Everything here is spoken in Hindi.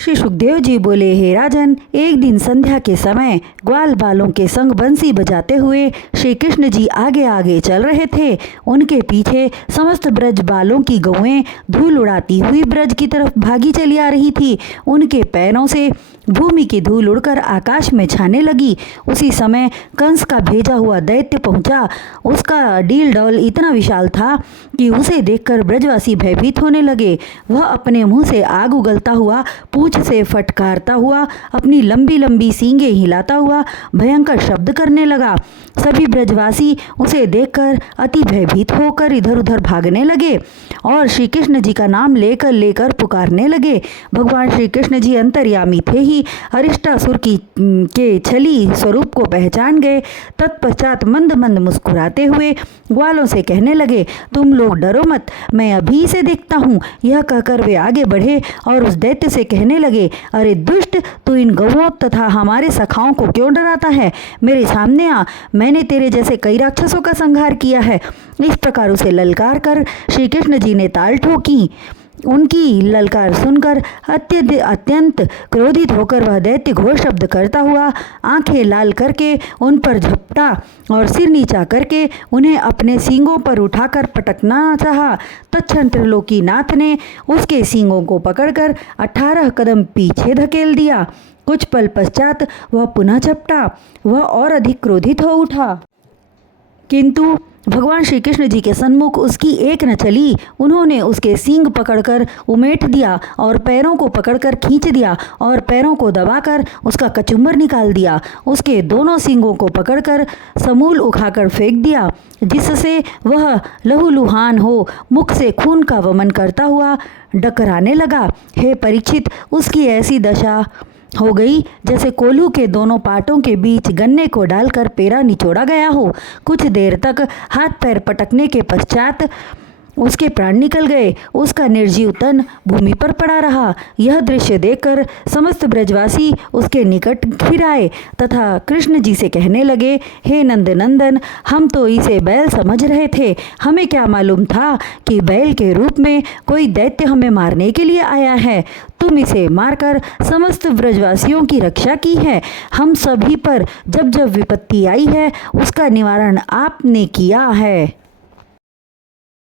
श्री सुखदेव जी बोले, हे राजन, एक दिन संध्या के समय ग्वाल बालों के संग बंसी बजाते हुए श्री कृष्ण जी आगे आगे चल रहे थे। उनके पीछे समस्त ब्रज बालों की गौएं धूल उड़ाती हुई ब्रज की तरफ भागी चली आ रही थी। उनके पैरों से भूमि की धूल उड़कर आकाश में छाने लगी। उसी समय कंस का भेजा हुआ दैत्य पहुंचा। उसका डील डौल इतना विशाल था कि उसे देखकर ब्रजवासी भयभीत होने लगे। वह अपने मुंह से आग उगलता हुआ, पूंछ से फटकारता हुआ, अपनी लंबी लंबी सींगें हिलाता हुआ भयंकर शब्द करने लगा। सभी ब्रजवासी उसे देखकर अति भयभीत होकर इधर उधर भागने लगे और श्री कृष्ण जी का नाम लेकर लेकर पुकारने लगे। भगवान श्री कृष्ण जी अंतर्यामी थे ही अरिष्टासुर के छली स्वरूप को पहचान गए। तत्पश्चात मंद मंद मुस्कुराते हुए ग्वालों से कहने लगे, तुम लोग डरो मत, मैं अभी से देखता हूँ। यह कहकर वे आगे बढ़े और उस दैत्य से कहने लगे, अरे दुष्ट, तू इन गौओं तथा हमारे सखाओं को क्यों डराता है? मेरे सामने आ, मैंने तेरे जैसे कई राक्षसों का संहार किया है। इस प्रकार उसे ललकार कर श्री कृष्ण जी ने ताल ठोकी। उनकी ललकार सुनकर अत्यंत क्रोधित होकर वह दैत्य घोर शब्द करता हुआ आंखें लाल करके उन पर झपटा और सिर नीचा करके उन्हें अपने सींगों पर उठाकर पटकना चाहा। तत्क्षण त्रिलोकीनाथ ने उसके सींगों को पकड़कर 18 कदम पीछे धकेल दिया। कुछ पल पश्चात वह पुनः झपटा। वह और अधिक क्रोधित हो उठा, किंतु भगवान श्री कृष्ण जी के सन्मुख उसकी एक न चली। उन्होंने उसके सींग पकड़कर उमेट दिया और पैरों को पकड़कर खींच दिया और पैरों को दबाकर उसका कचुम्बर निकाल दिया। उसके दोनों सींगों को पकड़कर समूल उखाकर फेंक दिया, जिससे वह लहूलुहान हो मुख से खून का वमन करता हुआ डकराने लगा। हे परीक्षित, उसकी ऐसी दशा हो गई जैसे कोल्हू के दोनों पाटों के बीच गन्ने को डालकर पेरा निचोड़ा गया हो। कुछ देर तक हाथ पैर पटकने के पश्चात उसके प्राण निकल गए। उसका निर्जीव तन भूमि पर पड़ा रहा। यह दृश्य देखकर समस्त ब्रजवासी उसके निकट फिर आए तथा कृष्ण जी से कहने लगे, हे नंदनंदन, हम तो इसे बैल समझ रहे थे। हमें क्या मालूम था कि बैल के रूप में कोई दैत्य हमें मारने के लिए आया है। तुम इसे मारकर समस्त ब्रजवासियों की रक्षा की है। हम सभी पर जब जब विपत्ति आई है उसका निवारण आपने किया है।